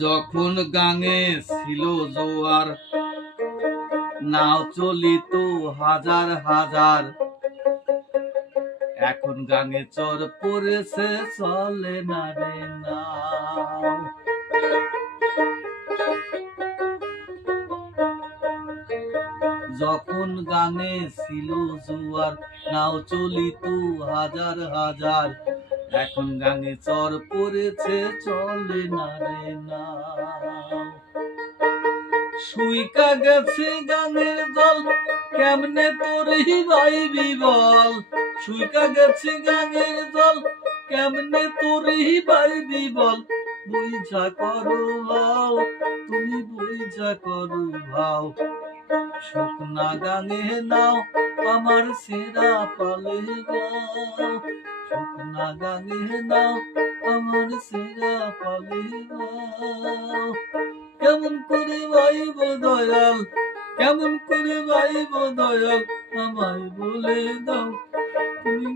যখন গাঙে ছিল জোয়ার, নাও চলিত হাজার হাজার, এখন গাঙে চর পড়েছে চলে না রে নাও। যখন গাঙে ছিল জোয়ার, নাও চলিত হাজার হাজার, এখন গাঙে চর পড়েছে চলে না রে নাও। শুইকা গেছে গাঙের জল, কেমনে তোরই বাইবি বল। শুইকা গেছে গাঙের জল, কেমনে তোরই বাইবি বল। বুঝা করো ভাও, তুমি বুঝা করো ভাও। শুকনা গাঙে নাও আমার সেরা পালে গাও। শুকনা গাঙে নাও আমার সেরা পালে গাও। কেমন করে ভাইব দয়াল, কেমন করে ভাইব দয়াল, আমায় বলে দাও তুমি।